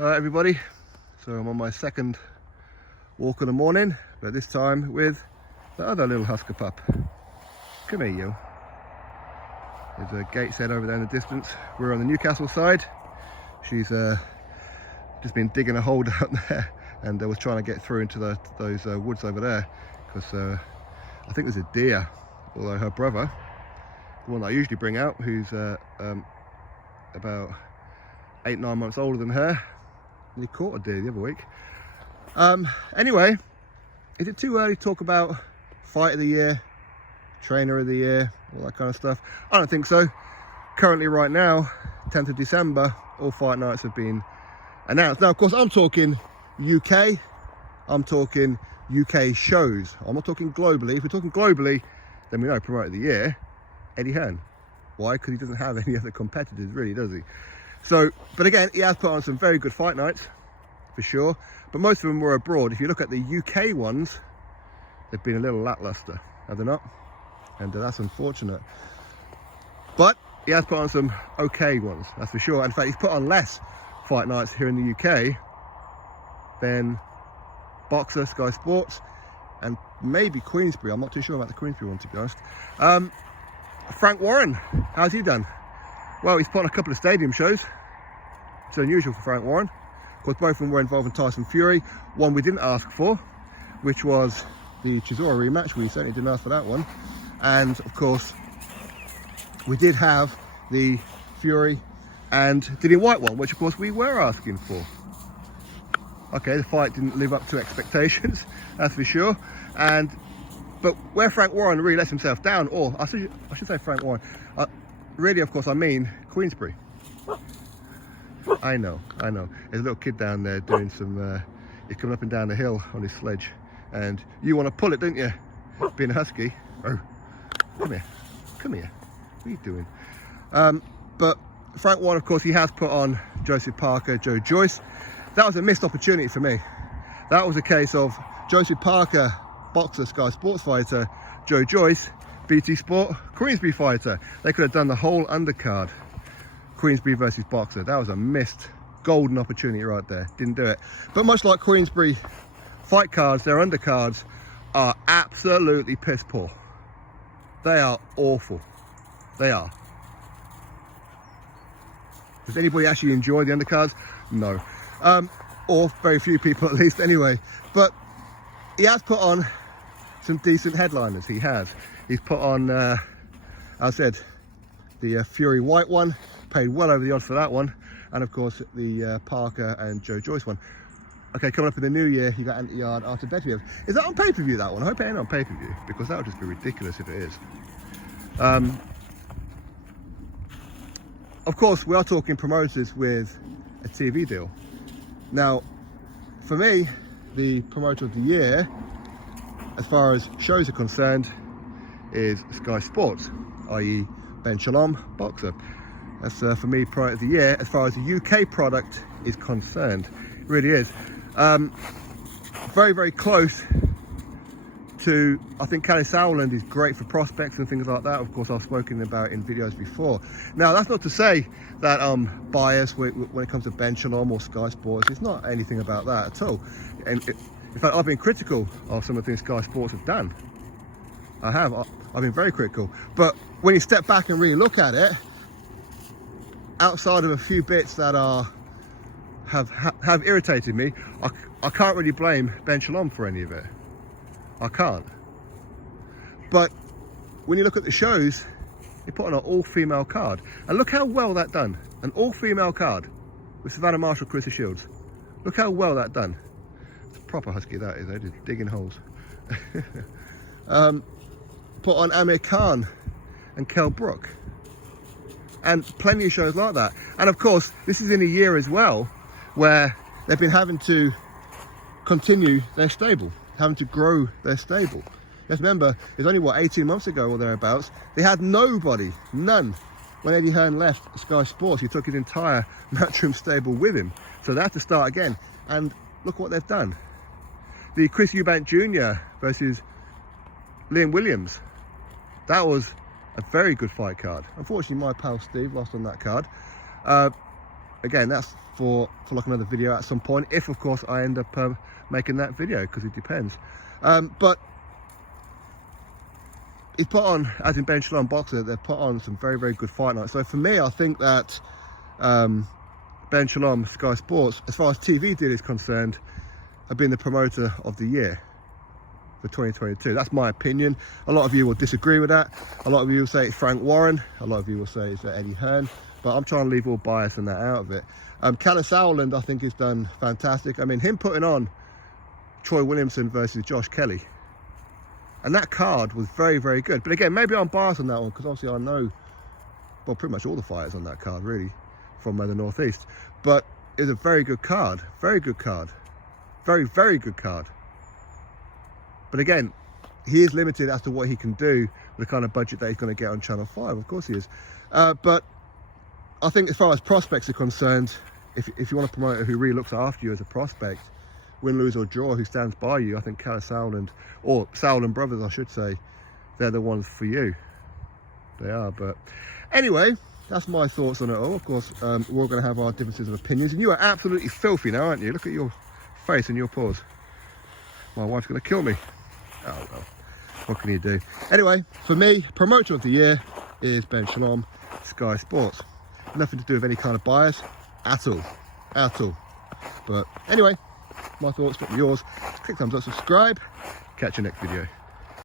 Everybody, so I'm on my second walk of the morning, but this time with the other little Husker pup. Come here, you. There's a Gateshead over there in the distance. We're on the Newcastle side. She's just been digging a hole down there and was trying to get through into those woods over there, because I think there's a deer, although her brother, the one that I usually bring out, who's about 8-9 months older than her, he caught a deer the other week. Anyway, is it too early to talk about fight of the year, trainer of the year, all that kind of stuff? I don't think so. Currently right now, 10th of December, all fight nights have been announced. Now, of course, I'm talking UK, I'm talking UK shows. I'm not talking globally. If we're talking globally, then we know promoter of the year, Eddie Hearn. Why? Because he doesn't have any other competitors, really, does he? So, but again, he has put on some very good fight nights, for sure. But most of them were abroad. If you look at the UK ones, they've been a little lackluster, have they not? And that's unfortunate. But he has put on some okay ones, that's for sure. In fact, he's put on less fight nights here in the UK than Boxxer, Sky Sports, and maybe Queensbury. I'm not too sure about the Queensbury one, to be honest. Frank Warren, how's he done? Well, he's put on a couple of stadium shows. It's unusual for Frank Warren. Of course, both of them were involving Tyson Fury. One we didn't ask for, which was the Chisora rematch. We certainly didn't ask for that one. And of course, we did have the Fury and Dillian Whyte one, which of course we were asking for. Okay, the fight didn't live up to expectations, that's for sure. But where Frank Warren really lets himself down, or I should say Frank Warren, really, of course, I mean Queensbury. I know. There's a little kid down there doing some, he's coming up and down the hill on his sledge. And you want to pull it, don't you? Being a husky. Oh, come here. What are you doing? But Frank Warren, of course, he has put on Joseph Parker, Joe Joyce. That was a missed opportunity for me. That was a case of Joseph Parker, boxer, Sky Sports fighter, Joe Joyce, BT Sport, Queensbury fighter. They could have done the whole undercard, Queensbury versus Boxxer. That was a missed golden opportunity right there. Didn't do it. But much like Queensbury fight cards, their undercards are absolutely piss poor. They are awful. They are. Does anybody actually enjoy the undercards? No. Or very few people at least anyway. But he has put on some decent headliners. He has. He's put on, as I said, the Fury White one, paid well over the odds for that one, and of course the Parker and Joe Joyce one. Okay, coming up in the new year, you got Anti-Yard after Bedview. Is that on pay-per-view, that one? I hope it ain't on pay-per-view, because that would just be ridiculous if it is. Of course, we are talking promoters with a TV deal. Now, for me, the promoter of the year, as far as shows are concerned, is Sky Sports, i.e. Shalom and Boxxer. That's for me promoter of the year as far as the UK product is concerned. It really is. Very, very close to, I think Cali Sauerland is great for prospects and things like that. Of course, I've spoken about in videos before. Now, that's not to say that I'm biased when it comes to Shalom or Sky Sports. It's not anything about that at all. And in fact, I've been critical of some of the things Sky Sports have done. I have. I've been very critical. But when you step back and really look at it, outside of a few bits that have irritated me, I can't really blame Shalom for any of it. I can't. But when you look at the shows, they put on an all-female card. And look how well that done. An all-female card with Savannah Marshall, Carissa Shields. Look how well that done. It's a proper husky, that is. They're just digging holes. Put on Amir Khan and Kell Brook. And plenty of shows like that. And of course, this is in a year as well where they've been having to continue their stable, having to grow their stable. Let's remember, it's only, 18 months ago or thereabouts, they had nobody, none. When Eddie Hearn left Sky Sports, he took his entire Matchroom stable with him. So they had to start again. And look what they've done. The Chris Eubank Jr. versus Liam Williams. That was a very good fight card. Unfortunately, my pal Steve lost on that card. again, that's for like another video at some point, if of course I end up making that video, because it depends. But he's put on, as in Shalom and Boxxer, they've put on some very, very good fight nights. So for me, I think that Shalom, Sky Sports, as far as TV deal is concerned, have been the promoter of the year for 2022. That's my opinion. A lot of you will disagree with that. A lot of you will say it's Frank Warren. A lot of you will say it's Eddie Hearn. But I'm trying to leave all bias and that out of it. Kalle Sauerland, I think, has done fantastic. I mean, him putting on Troy Williamson versus Josh Kelly, and that card was very, very good. But again, maybe I'm biased on that one, because obviously I know, well, pretty much all the fighters on that card, really, from the Northeast. But it was a very good card. Very good card. Very, very good card. But again, he is limited as to what he can do with the kind of budget that he's going to get on Channel 5. Of course he is. But I think as far as prospects are concerned, if you want a promoter who really looks after you as a prospect, win, lose or draw, who stands by you, I think Kalle Sauerland, or Sauerland brothers I should say, they're the ones for you. They are. But anyway, that's my thoughts on it all. Of course, we're all going to have our differences of opinions, and you are absolutely filthy now, aren't you? Look at your face and your paws. My wife's going to kill me. Oh well, what can you do? Anyway, for me, promoter of the year is Shalom, Sky Sports. Nothing to do with any kind of bias at all, at all. But anyway, my thoughts, what are yours? Click thumbs up, subscribe. Catch you next video.